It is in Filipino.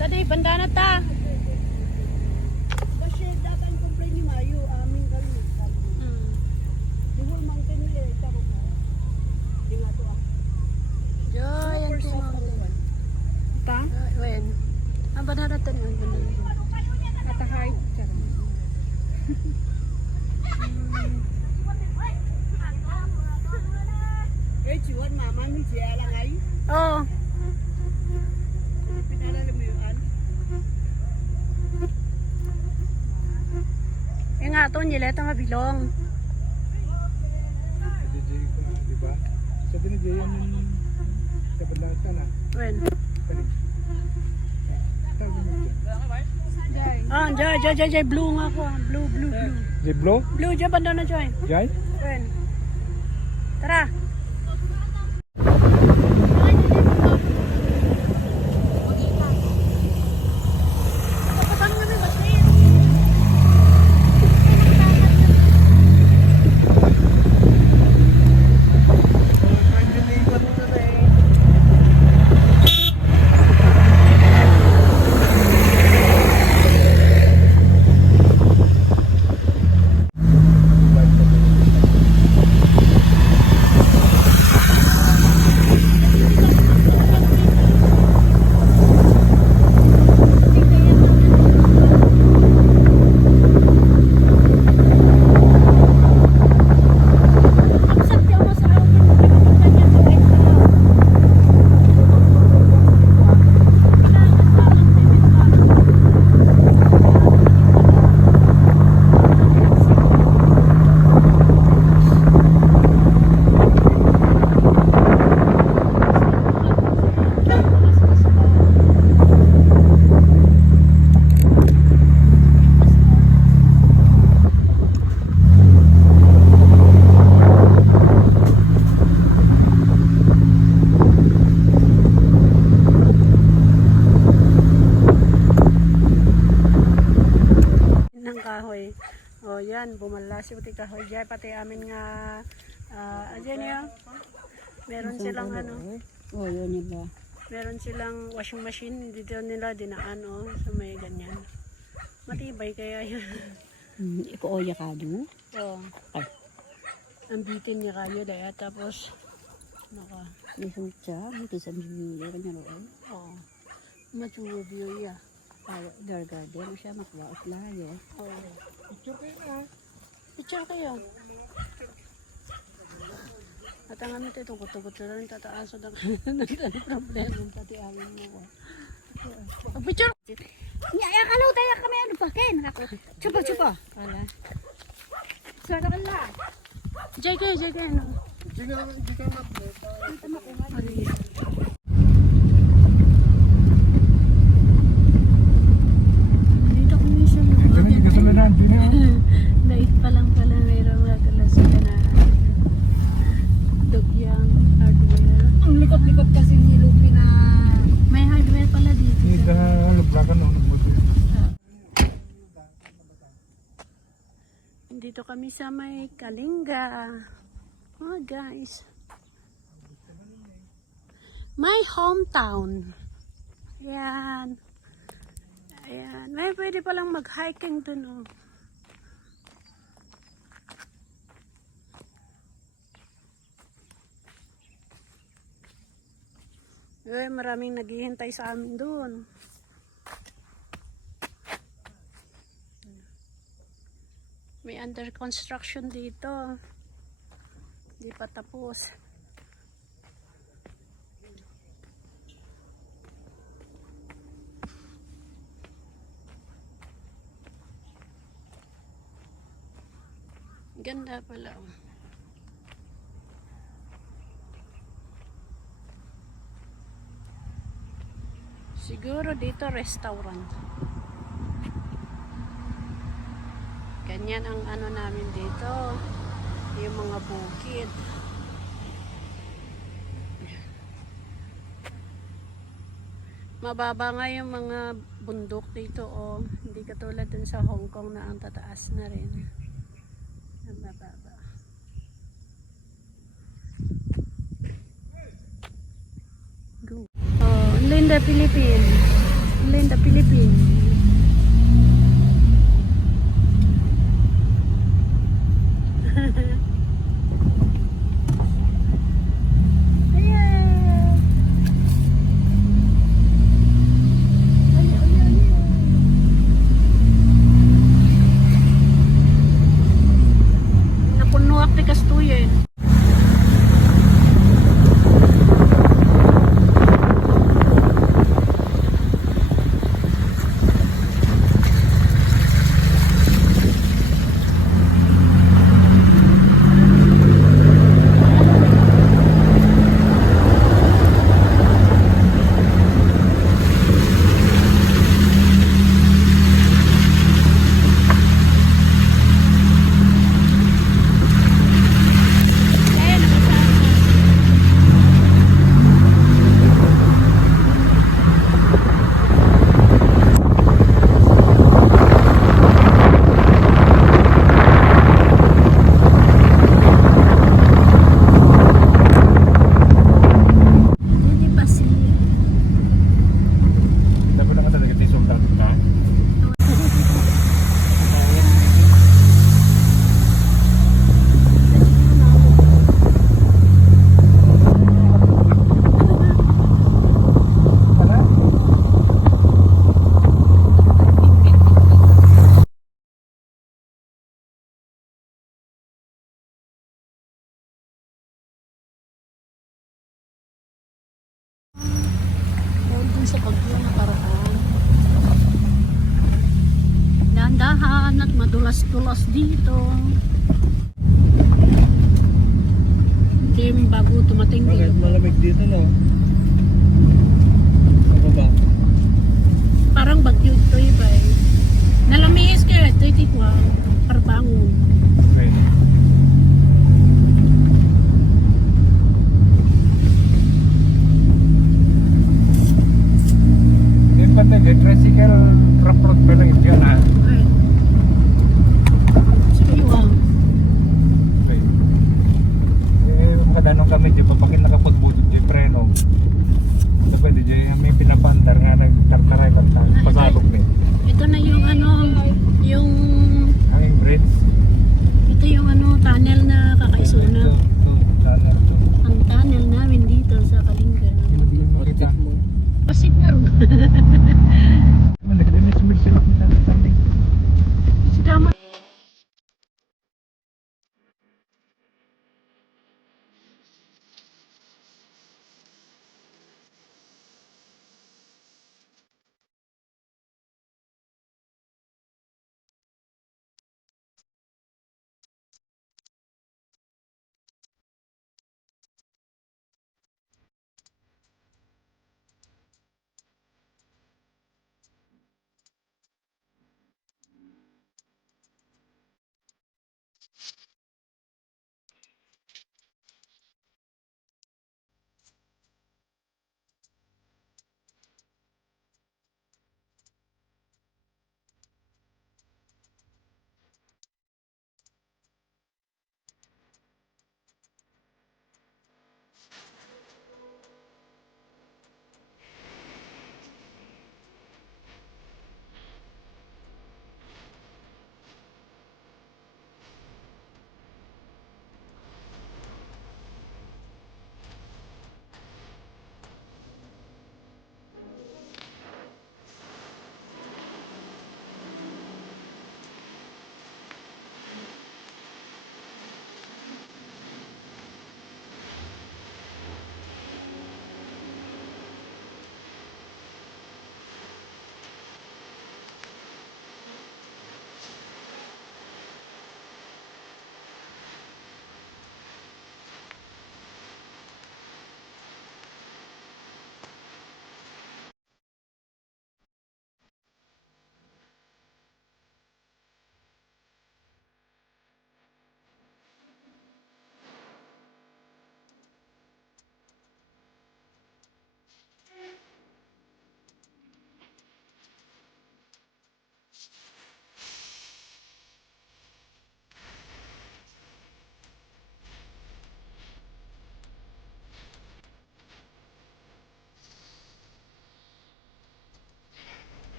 Tadi, banda na ta. Kasi dapat complain ni Mayo, amin kami. Di mo mountain nila, taro ko. Di nga to ah. Joy, ang tingin. Ta? Wen. Ang banda na ta. Atahay. Eh, ciwan mama ni siya lang ay. Oh. Pinalala mo yun. Yung nga to, nileta nga bilong. DJ ko na, di ba? Sabi ni Jay, yan yung sa balata na. Wen. Kali. Tawag mo dyan. Ah, Joy, blue nga ako. Blue. Jay Blow? Blue, Joy, banda na Joy. Jay? Wen. Tara. Kahoy. O yan, bumala si Uti Kahoy dyan. Pati amin nga, dyan yun. Meron silang ano, Oh, yun yun ba? meron silang washing machine. Dito nila dinaan sa may ganyan. Matibay kaya yan. Iko-oya ka doon? O, Ay. ang bitin niya kayo dahil tapos, naka, Isang siya, hindi sa bibili ka niya roon. o, matubuyo ya. Garden siya makuha at layo. O, Picture kayo na. picture kayo. At ang amin ito, tugot-tugot na rin tataas ng problema pati amin mo. Oh, picture! Iya ka lang tayo kami ano pa ken ako. Chupa. Wala. Sana ka lang. JK, ano? Sige lang, hindi ka Dito kami sa Ganun, hindi ka sulanaan. Hindi na. Dait pa lang pala mayroong nagkalas ka na Dugyang hardware. Ang likot-likot kasi ni Lupi na May hardware pala dito. Hindi ka lublakan ng Dito kami sa may Kalinga. Oh guys. My hometown. Ayan. Ayan. May pwede palang mag-hiking dun oh. Maraming naghihintay sa amin dun. May under construction dito. Hindi pa tapos. Ganda pala. Siguro dito restaurant. Ganyan ang ano namin dito. Yung mga bukid. Mababa nga yung mga bundok dito oh. Hindi katulad dun sa Hong Kong na ang tataas na rin. Ang mababa. Go. Oh, Linda Philippines. Darling, the Philippines. Ayan. Napuno ako ni Kastuyen. Dapat naman talaga tayo soldado ka. Wala? Doon din sa bagyo nakaraan. Dahan-dahan at madulas-dulas dito. Tim bago tumating Bakit dito. malamig dito, no? Ano ba? Parang bagyo ito iba eh. Nalamiis kayo ito itikwa. Parbangon. Okay. Hindi pa tayo, tricycle rock pa lang ito na. Okay. Sige yung Okay. Makadanong kami, di pa pakin nakapagbutot di preno. Dapat di may pinapandar nga nagtartaray pantang pasabog ni. ito na yung ano, yung Hanging bridge. ito yung ano, tunnel na kakaisuna. Ang tunnel namin dito sa Kalinga. Hindi mo makita. Pasit na rin.